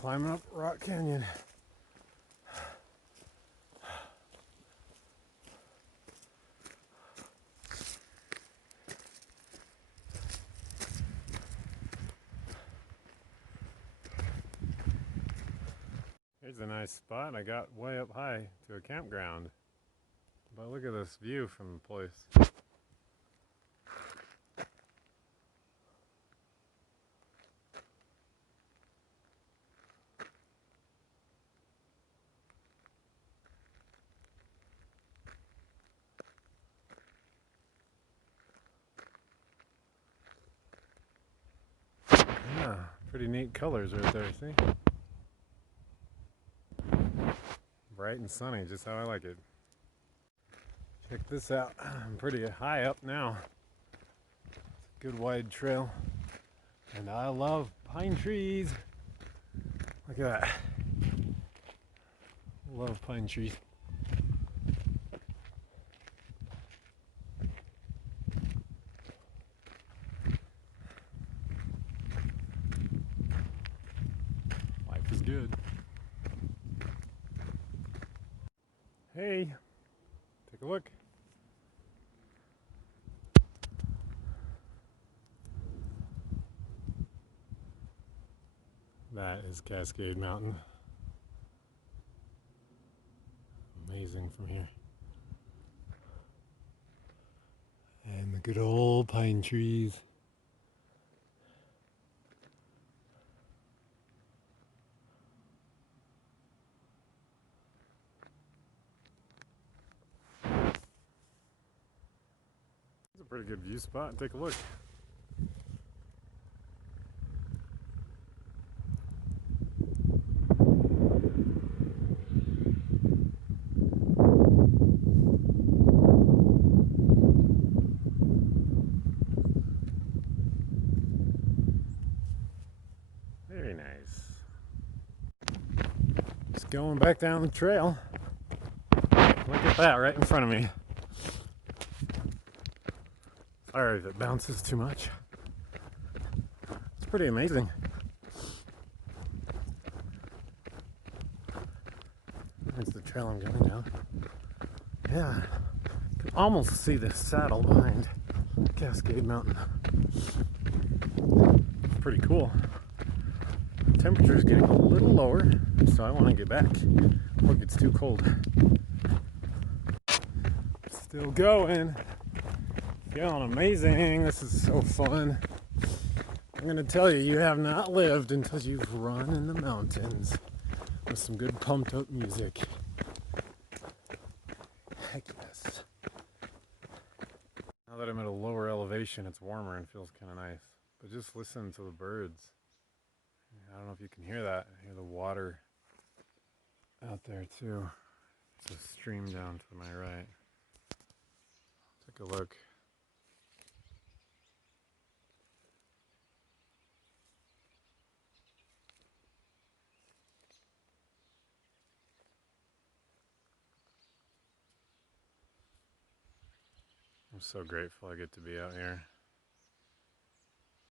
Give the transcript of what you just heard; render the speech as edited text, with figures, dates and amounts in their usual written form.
climbing up Rock Canyon. Here's a nice spot. I got way up high to a campground. But look at this view from the place. Yeah, pretty neat colors right there, see? Bright and sunny, just how I like it. Check this out. I'm pretty high up now. It's a good wide trail. And I love pine trees. Look at that. Love pine trees. Life is good. Hey, take a look. That is Cascade Mountain. Amazing from here. And the good old pine trees. It's a pretty good view spot. Take a look. Very nice. Just going back down the trail. Look at that right in front of me. Sorry if it bounces too much. It's pretty amazing. That's the trail I'm going down. Yeah, you can almost see the saddle behind Cascade Mountain. It's pretty cool. Temperature is getting a little lower, so I want to get back before it gets too cold. Still going. Feeling amazing. This is so fun. I'm gonna tell you, you have not lived until you've run in the mountains with some good pumped up music. Heck yes. Now that I'm at a lower elevation, it's warmer and feels kind of nice. But just listen to the birds. I don't know if you can hear that. I hear the water out there too. It's a stream down to my right. Take a look. I'm so grateful I get to be out here.